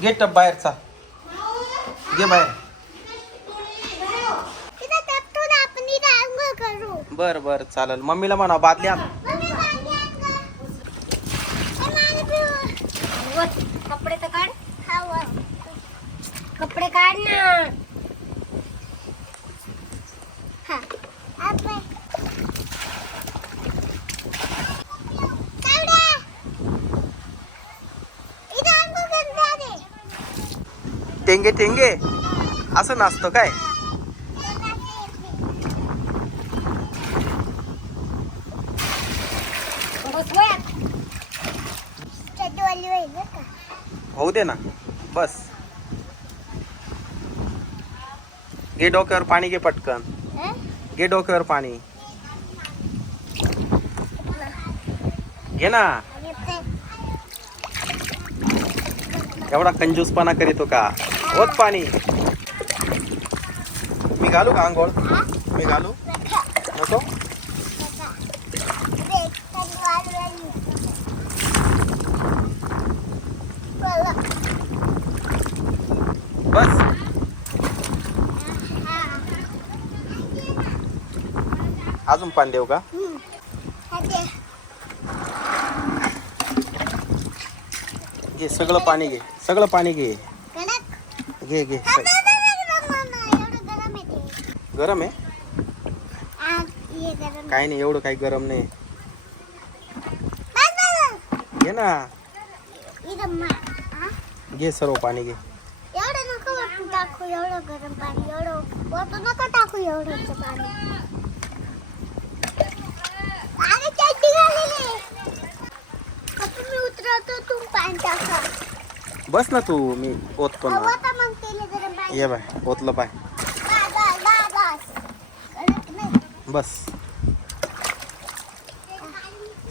घे टप बाहेरचा, घे बाहेर. बर बर चालेल. मम्मीला म्हणा बादली आण. कपडे तर काढ. कपडे काढ ना. टेंगे टेंगे असं नाचतो काय? होऊ दे ना बस. घे डोक्यावर पाणी, घे पटकन, घे डोक्यावर पाणी, घे ना. एवढा कंजूसपणा करीतो का? होत पाणी. मी घालू का आंघोळ? मी घालू नको? बस. अजून पाणी देऊ का? घे सगळं पाणी, घे सगळं पाणी, घे घे घे. गरम आहे? काही नाही, एवढं काही गरम नाही. घे ना, घे सर्व पाणी, घे. टाकू एवढं गरम पाणी, एवढं वरतून नका टाकू एवढं पाणी. अरे चड्डी घालेली. मी उतरवतो, तू पाणी टाका. बस ना तू, मी ओततो ना. मग तेल गरम पाणी. ये बाय, ओतलं बाय. बस.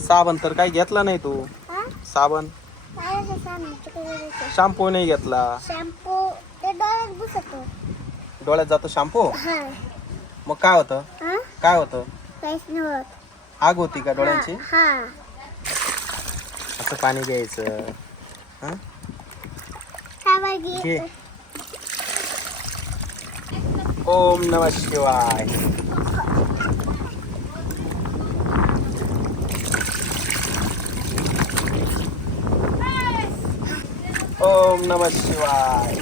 साबण तर काही घेतला नाही तू. साबण, शॅम्पू नाही घेतला. शॅम्पू ते डोळ्यात घुसतो. डोळ्यात जातो शॅम्पू? मग काय होतं? काय होतं? काहीच नाही होत. आग होती का डोळ्यांची? असं पाणी घ्यायचं. घे. ओम नमः शिवाय. ओम नमः शिवाय.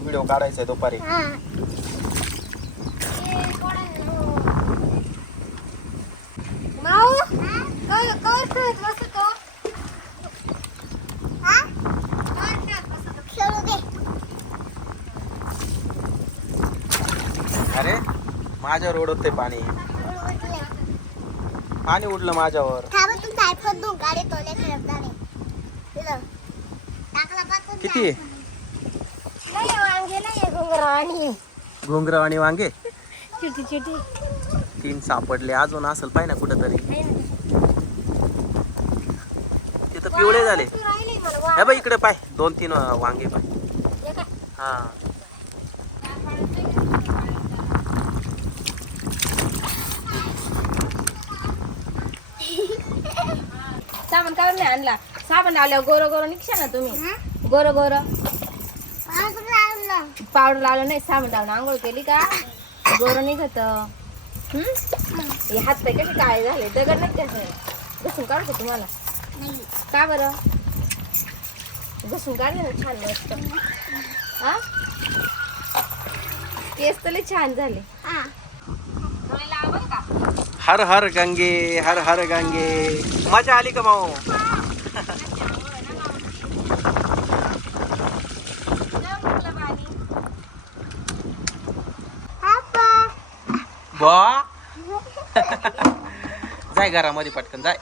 व्हिडिओ काढायचा आहे दुपारी. अरे माझ्यावर ओढते पाणी. पाणी उडलं माझ्यावर. किती? घोंगरा आणि वांगे चिटी चिटी 3 सापडले. अजून असेल पाय ना कुठेतरी. तिथं पिवळे झाले. हे बाई इकडे पाय, 2-3 वांगे पाय. हा साबण काढून नाही आणला. साबण लावल्यावर गोरं गोरं निघशा ना तुम्ही. गोरं गोरं पावडर लावलं नाही, साबण लावून आंघोळ केली का गोरं निघत. हे हात पाय कसे काय झाले? दगड नाही त्याचं घसून काढू का तुम्हाला? का बरं? घसून काढले ना छान मस्त. हा केस तर लय छान झाले. हर हर गंगे, हर हर गंगे. मजा आली का भाऊ? बा जाय घरामध्ये पटकन जाय.